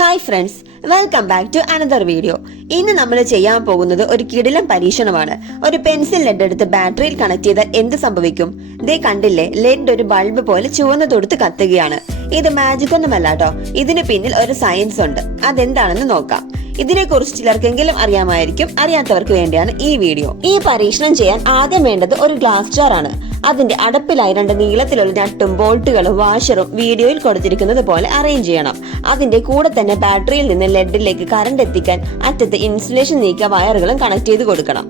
Hi friends, welcome back to another video. ഇന്ന് നമ്മൾ ചെയ്യാൻ പോകുന്നത് ഒരു കിടിലൻ പരീക്ഷണമാണ്. ഒരു പെൻസിൽ ലെഡ് എടുത്ത് ബാറ്ററിയിൽ കണക്ട് ചെയ്താൽ എന്ത് സംഭവിക്കും? ദേ കണ്ടില്ലേ, ലെഡ് ഒരു ബൾബ് പോലെ ചുവന്ന തൊടുത്ത് കത്തുകയാണ്. ഇത് മാജിക് ഒന്നുമല്ല കേട്ടോ, ഇതിന് പിന്നിൽ ഒരു സയൻസ് ഉണ്ട്. അതെന്താണെന്ന് നോക്കാം. ഇതിനെക്കുറിച്ച് ചിലർക്കെങ്കിലും അറിയാമായിരിക്കും, അറിയാത്തവർക്ക് വേണ്ടിയാണ് ഈ വീഡിയോ. ഈ പരീക്ഷണം ചെയ്യാൻ ആദ്യം വേണ്ടത് ഒരു ഗ്ലാസ് ജാർ ആണ്. അതിന്റെ അടപ്പിലായി 2 നീളത്തിലുള്ള നട്ടും ബോൾട്ടുകളും വാഷറും വീഡിയോയിൽ കൊടുത്തിരിക്കുന്നത് പോലെ അറേഞ്ച് ചെയ്യണം. അതിന്റെ കൂടെ തന്നെ ബാറ്ററിയിൽ നിന്ന് ലെഡിലേക്ക് കറണ്ട് എത്തിക്കാൻ അറ്റത്ത് ഇൻസുലേഷൻ നീക്കിയ വയറുകളും കണക്ട് ചെയ്ത് കൊടുക്കണം.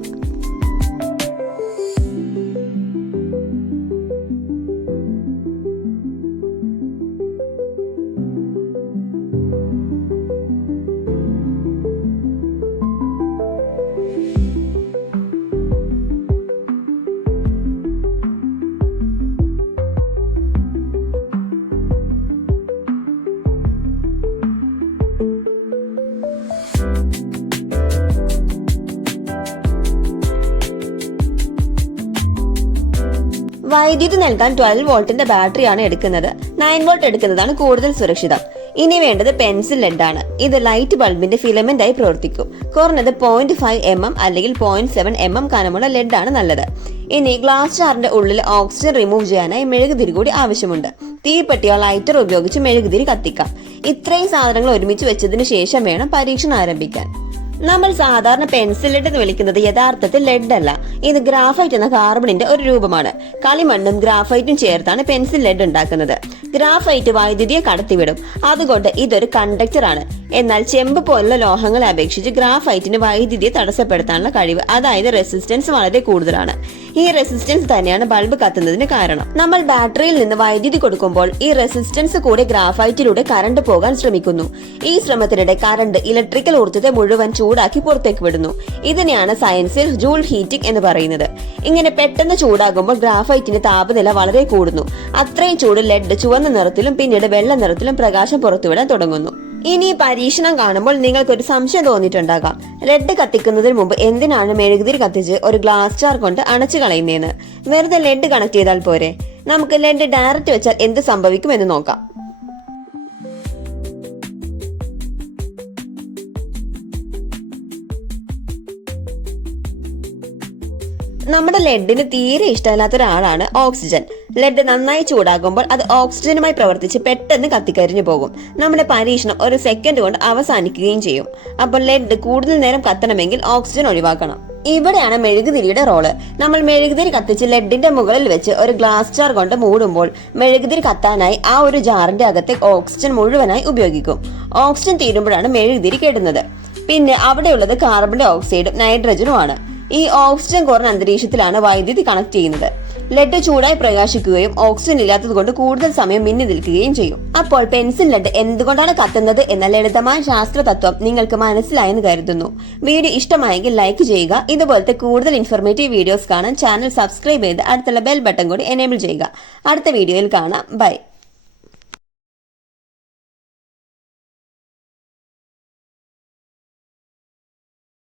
വൈദ്യുതി നൽകാൻ 12 വോൾട്ടിന്റെ ബാറ്ററിയാണ് എടുക്കുന്നത്. 9 വോൾട്ട് എടുക്കുന്നതാണ് കൂടുതൽ സുരക്ഷിതം. ഇനി വേണ്ടത് പെൻസിൽ ലെഡ് ആണ്. ഇത് ലൈറ്റ് ബൾബിന്റെ ഫിലമെന്റ് ആയി പ്രവർത്തിക്കും. കുറഞ്ഞത് 0.5 mm അല്ലെങ്കിൽ 0.7 mm കനമുള്ള ലെഡ് ആണ് നല്ലത്. ഇനി ഗ്ലാസ് ജാറിന്റെ ഉള്ളിൽ ഓക്സിജൻ റിമൂവ് ചെയ്യാനായി മെഴുകുതിരി കൂടി ആവശ്യമുണ്ട്. തീപ്പെട്ടിയോ ലൈറ്റർ ഉപയോഗിച്ച് മെഴുകുതിരി കത്തിക്കാം. ഇത്രയും സാധനങ്ങൾ ഒരുമിച്ച് വെച്ചതിന് ശേഷം വേണം പരീക്ഷണം ആരംഭിക്കാൻ. നമ്മൾ സാധാരണ പെൻസിൽ ലെഡ് എന്ന് വിളിക്കുന്നത് യഥാർത്ഥത്തിൽ ലെഡ് അല്ല. ഇത് ഗ്രാഫൈറ്റ് എന്ന കാർബണിന്റെ ഒരു രൂപമാണ്. കളിമണ്ണും ഗ്രാഫൈറ്റും ചേർത്താണ് പെൻസിൽ ലെഡ് ഉണ്ടാക്കുന്നത്. ഗ്രാഫൈറ്റ് വൈദ്യുതിയെ കടത്തിവിടും, അതുകൊണ്ട് ഇതൊരു കണ്ടക്ടർ ആണ്. എന്നാൽ ചെമ്പ് പോലുള്ള ലോഹങ്ങളെ അപേക്ഷിച്ച് ഗ്രാഫൈറ്റിന് വൈദ്യുതിയെ തടസ്സപ്പെടുത്താനുള്ള കഴിവ്, അതായത് റെസിസ്റ്റൻസ് വളരെ കൂടുതലാണ്. ഈ റെസിസ്റ്റൻസ് തന്നെയാണ് ബൾബ് കത്തുന്നതിന് കാരണം. നമ്മൾ ബാറ്ററിയിൽ നിന്ന് വൈദ്യുതി കൊടുക്കുമ്പോൾ ഈ റെസിസ്റ്റൻസ് കൂടി ഗ്രാഫൈറ്റിലൂടെ കറണ്ട് പോകാൻ ശ്രമിക്കുന്നു. ഈ ശ്രമത്തിനിടെ കറണ്ട് ഇലക്ട്രിക്കൽ ഊർജ്ജത്തെ മുഴുവൻ ചൂടാക്കി പുറത്തേക്ക് വിടുന്നു. ഇതിനെയാണ് സയൻസിൽ ജൂൾ ഹീറ്റിംഗ് എന്ന് പറയുന്നത്. ഇങ്ങനെ പെട്ടെന്ന് ചൂടാകുമ്പോൾ ഗ്രാഫൈറ്റിന്റെ താപനില വളരെ കൂടുന്നു. അത്രയും ചൂട് ലെഡ് ചുവന്ന നിറത്തിലും പിന്നീട് വെള്ള നിറത്തിലും പ്രകാശം പുറത്തുവിടാൻ തുടങ്ങുന്നു. ഇനി പരീക്ഷണം കാണുമ്പോൾ നിങ്ങൾക്കൊരു സംശയം തോന്നിയിട്ടുണ്ടാകാം, ലെഡ് കത്തിക്കുന്നതിന് മുമ്പ് എന്തിനാണ് മെഴുകുതിരി കത്തിച്ച് ഒരു ഗ്ലാസ് ജാർ കൊണ്ട് അണച്ചു കളയുന്നതെന്ന്. വെറുതെ ലെഡ് കണക്ട് ചെയ്താൽ പോരെ? നമുക്ക് ലെഡ് ഡയറക്റ്റ് വെച്ചാൽ എന്ത് സംഭവിക്കും എന്ന് നോക്കാം. നമ്മുടെ ലെഡിന് തീരെ ഇഷ്ടമില്ലാത്ത ഒരാളാണ് ഓക്സിജൻ. ലെഡ് നന്നായി ചൂടാകുമ്പോൾ അത് ഓക്സിജനുമായി പ്രവർത്തിച്ച് പെട്ടെന്ന് കത്തിക്കരിഞ്ഞു പോകും. നമ്മുടെ പരീക്ഷണം ഒരു സെക്കൻഡ് കൊണ്ട് അവസാനിക്കുകയും ചെയ്യും. അപ്പോൾ ലെഡ് കൂടുതൽ നേരം കത്തണമെങ്കിൽ ഓക്സിജൻ ഒഴിവാക്കണം. ഇവിടെയാണ് മെഴുകുതിരിയുടെ റോള്. നമ്മൾ മെഴുകുതിരി കത്തിച്ച് ലെഡിന്റെ മുകളിൽ വെച്ച് ഒരു ഗ്ലാസ് ജാർ കൊണ്ട് മൂടുമ്പോൾ മെഴുകുതിരി കത്താനായി ആ ഒരു ജാറിന്റെ അകത്തെ ഓക്സിജൻ മുഴുവനായി ഉപയോഗിക്കും. ഓക്സിജൻ തീരുമ്പോഴാണ് മെഴുകുതിരി കെടുന്നത്. പിന്നെ അവിടെയുള്ളത് കാർബൺ ഡൈ ഓക്സൈഡും നൈട്രജനും ആണ്. ഈ ഓക്സിജൻ കുറഞ്ഞ അന്തരീക്ഷത്തിലാണ് വൈദ്യുതി കണക്ട് ചെയ്യുന്നത്. ലെഡ് ചൂടായി പ്രകാശിക്കുകയും ഓക്സിജൻ ഇല്ലാത്തത് കൊണ്ട് കൂടുതൽ സമയം മിന്നി നിൽക്കുകയും ചെയ്യും. അപ്പോൾ പെൻസിൽ ലെഡ് എന്തുകൊണ്ടാണ് കത്തുന്നത് എന്ന ലളിതമായ ശാസ്ത്ര തത്വം നിങ്ങൾക്ക് മനസ്സിലായെന്ന് കരുതുന്നു. വീഡിയോ ഇഷ്ടമായെങ്കിൽ ലൈക്ക് ചെയ്യുക. ഇതുപോലത്തെ കൂടുതൽ ഇൻഫോർമേറ്റീവ് വീഡിയോസ് കാണാൻ ചാനൽ സബ്സ്ക്രൈബ് ചെയ്ത് അടുത്തുള്ള ബെൽ ബട്ടൺ കൂടി എനേബിൾ ചെയ്യുക. അടുത്ത വീഡിയോയിൽ കാണാം. ബൈ.